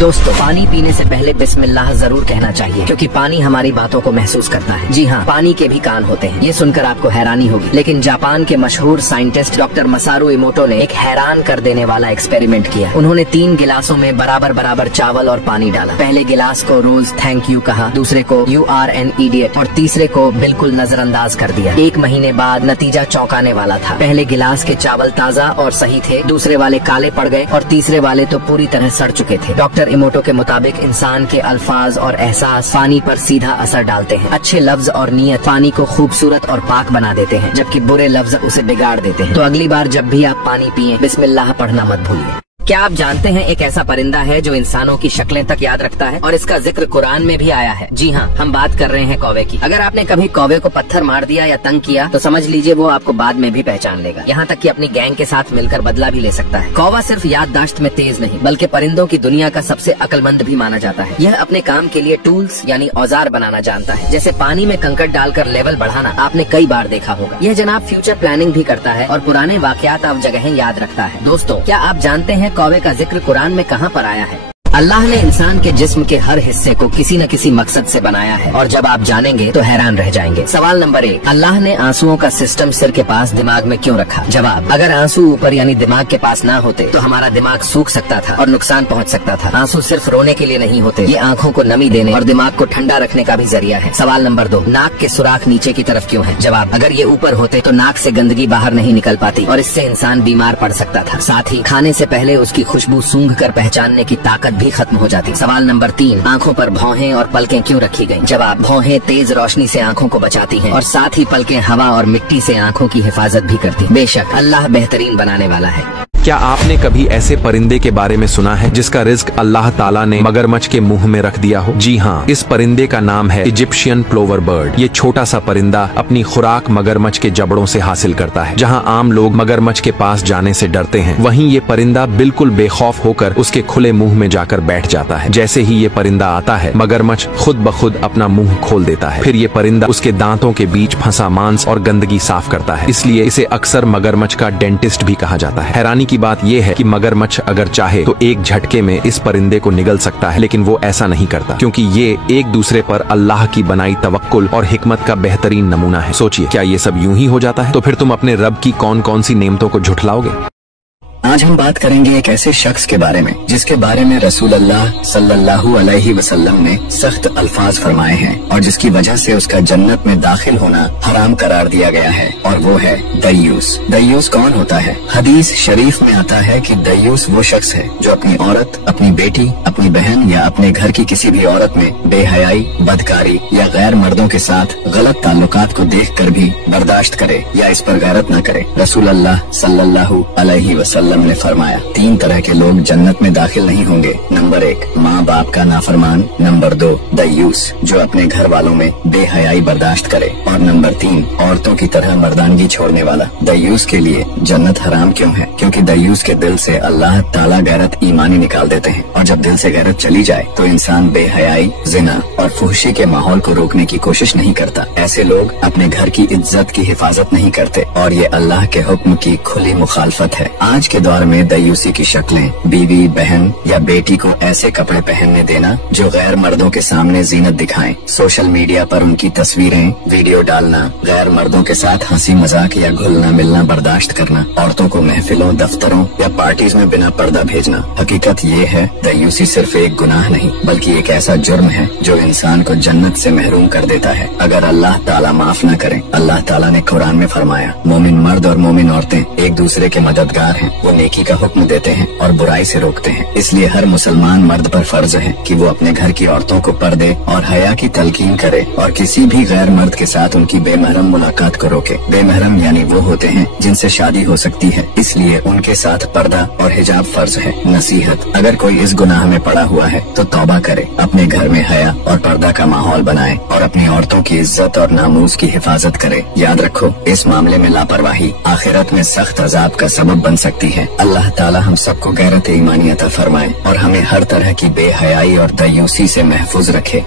दोस्तों, पानी पीने से पहले बिस्मिल्लाह जरूर कहना चाहिए, क्योंकि पानी हमारी बातों को महसूस करता है। जी हाँ, पानी के भी कान होते हैं। ये सुनकर आपको हैरानी होगी, लेकिन जापान के मशहूर साइंटिस्ट डॉक्टर मसारू इमोटो ने एक हैरान कर देने वाला एक्सपेरिमेंट किया। उन्होंने 3 गिलासों में बराबर बराबर चावल और पानी डाला। पहले गिलास को रोज थैंक यू कहा, दूसरे को यू आर एन इडियट और तीसरे को बिल्कुल नजरअंदाज कर दिया। 1 महीने बाद नतीजा चौंकाने वाला था। पहले गिलास के चावल ताज़ा और सही थे, दूसरे वाले काले पड़ गए और तीसरे वाले तो पूरी तरह सड़ चुके थे। डॉक्टर इमोटो के मुताबिक इंसान के अल्फाज और एहसास पानी पर सीधा असर डालते हैं। अच्छे लफ्ज और नीयत पानी को खूबसूरत और पाक बना देते हैं, जबकि बुरे लफ्ज उसे बिगाड़ देते हैं। तो अगली बार जब भी आप पानी पिएं, बिस्मिल्लाह पढ़ना मत भूलिए। क्या आप जानते हैं एक ऐसा परिंदा है जो इंसानों की शक्लें तक याद रखता है और इसका जिक्र कुरान में भी आया है? जी हाँ, हम बात कर रहे हैं कौवे की। अगर आपने कभी कौवे को पत्थर मार दिया या तंग किया तो समझ लीजिए वो आपको बाद में भी पहचान लेगा, यहाँ तक कि अपनी गैंग के साथ मिलकर बदला भी ले सकता है। कौवा सिर्फ याददाश्त में तेज नहीं, बल्कि परिंदों की दुनिया का सबसे अक्लमंद भी माना जाता है। यह अपने काम के लिए टूल्स यानी औजार बनाना जानता है। जैसे पानी में कंकड़ डालकर लेवल बढ़ाना आपने कई बार देखा होगा। यह जनाब फ्यूचर प्लानिंग भी करता है और पुराने वाकयात और जगहें याद रखता है। दोस्तों, क्या आप जानते हैं कौवे का जिक्र कुरान में कहाँ पर आया है? अल्लाह ने इंसान के जिस्म के हर हिस्से को किसी न किसी मकसद से बनाया है और जब आप जानेंगे तो हैरान रह जाएंगे। सवाल नंबर 1, अल्लाह ने आंसुओं का सिस्टम सिर के पास दिमाग में क्यों रखा? जवाब, अगर आंसू ऊपर यानी दिमाग के पास ना होते तो हमारा दिमाग सूख सकता था और नुकसान पहुंच सकता था। आंसू सिर्फ रोने के लिए नहीं होते, ये आंखों को नमी देने और दिमाग को ठंडा रखने का भी जरिया है। सवाल नंबर 2, नाक के सुराख नीचे की तरफ क्यों है? जवाब, अगर ये ऊपर होते तो नाक से गंदगी बाहर नहीं निकल पाती और इससे इंसान बीमार पड़ सकता था। साथ ही खाने से पहले उसकी खुशबू सूंघ कर पहचानने की ताकत भी खत्म हो जाती। सवाल नंबर 3, आंखों पर भौहें और पलकें क्यों रखी गईं? जवाब, भौहें तेज रोशनी से आंखों को बचाती हैं और साथ ही पलकें हवा और मिट्टी से आंखों की हिफाजत भी करती। बेशक अल्लाह बेहतरीन बनाने वाला है। क्या आपने कभी ऐसे परिंदे के बारे में सुना है जिसका रिज्क अल्लाह ताला ने मगरमच्छ के मुंह में रख दिया हो? जी हाँ, इस परिंदे का नाम है इजिप्शियन प्लोवर बर्ड। ये छोटा सा परिंदा अपनी खुराक मगरमच्छ के जबड़ों से हासिल करता है। जहाँ आम लोग मगरमच्छ के पास जाने से डरते हैं, वहीं ये परिंदा बिल्कुल बेखौफ होकर उसके खुले मुंह में जाकर बैठ जाता है। जैसे ही ये परिंदा आता है, मगरमच्छ खुद ब खुद अपना मुंह खोल देता है। फिर ये परिंदा उसके दांतों के बीच फंसा मांस और गंदगी साफ करता है। इसलिए इसे अक्सर मगरमच्छ का डेंटिस्ट भी कहा जाता है। हैरानी की बात यह है कि मगरमच्छ अगर चाहे तो एक झटके में इस परिंदे को निगल सकता है, लेकिन वो ऐसा नहीं करता, क्योंकि ये एक दूसरे पर अल्लाह की बनाई तवक्कुल और हिकमत का बेहतरीन नमूना है। सोचिए, क्या ये सब यूं ही हो जाता है? तो फिर तुम अपने रब की कौन कौन सी नेमतों को झुठलाओगे? आज हम बात करेंगे एक ऐसे शख्स के बारे में जिसके बारे में रसूल अल्लाह सल्लल्लाहु अलैहि वसल्लम ने सख्त अल्फाज फरमाए हैं और जिसकी वजह से उसका जन्नत में दाखिल होना हराम करार दिया गया है, और वो है दय्यूस। दय्यूस कौन होता है? हदीस शरीफ में आता है कि दय्यूस वो शख्स है जो अपनी औरत, अपनी बेटी, अपनी बहन या अपने घर की किसी भी औरत में बेहयाई, बदकारी या गैर मर्दों के साथ गलत ताल्लुकात को देख कर भी बर्दाश्त करे या इस पर गैरत न करे। रसूल अल्लाह सल्लल्लाहु अलैहि वसल्लम ने फरमाया, 3 तरह के लोग जन्नत में दाखिल नहीं होंगे। नंबर 1, माँ बाप का नाफरमान। नंबर 2, दय्यूस जो अपने घर वालों में बेहयाई बर्दाश्त करे। और नंबर 3, औरतों की तरह मर्दानगी छोड़ने वाला। दय्यूस के लिए जन्नत हराम क्यों है? क्योंकि दय्यूस के दिल से अल्लाह ताला गैरत ईमानी निकाल देते हैं, और जब दिल से गैरत चली जाए तो इंसान बेहयाई, जिना और फुहशी के माहौल को रोकने की कोशिश नहीं करता। ऐसे लोग अपने घर की इज्जत की हिफाजत नहीं करते और ये अल्लाह के हुक्म की खुली मुखालफत है। आज के दौर में दय्यूसी की शक्लें बीवी, बहन या बेटी को ऐसे कपड़े पहनने देना जो गैर मर्दों के सामने जीनत दिखाएं, सोशल मीडिया पर उनकी तस्वीरें, वीडियो डालना, गैर मर्दों के साथ हंसी मजाक या घुलना मिलना बर्दाश्त करना, औरतों को महफिलों, दफ्तरों या पार्टीज में बिना पर्दा भेजना। हकीकत ये है, दय्यूसी सिर्फ एक गुनाह नहीं बल्कि एक ऐसा जुर्म है जो इंसान को जन्नत से महरूम कर देता है अगर अल्लाह ताला माफ न करे। अल्लाह ताला ने कुरान में फरमाया, मोमिन मर्द और मोमिन औरतें एक दूसरे के मददगार हैं, वो नेकी का हुक्म देते हैं और बुराई से रोकते हैं। इसलिए हर मुसलमान मर्द पर फर्ज है कि वो अपने घर की औरतों को पर्दे और हया की तलकीन करे और किसी भी गैर मर्द के साथ उनकी बेमहरम मुलाकात को रोके। बेमहरम यानी वो होते हैं जिनसे शादी हो सकती है, इसलिए उनके साथ पर्दा और हिजाब फर्ज है। नसीहत, अगर कोई इस गुनाह में पड़ा हुआ है तो तौबा करे, अपने घर में हया और पर्दा का माहौल बनाए और अपनी औरतों की इज्जत और नामूस की हिफाजत करे। याद रखो, इस मामले में लापरवाही आखिरत में सख्त अजाब का सबब बन सकती है। अल्लाह ताला हम सबको गैरत ईमानी अता फरमाए और हमें हर तरह की बेहयाई और दय्यूसी से महफूज रखे।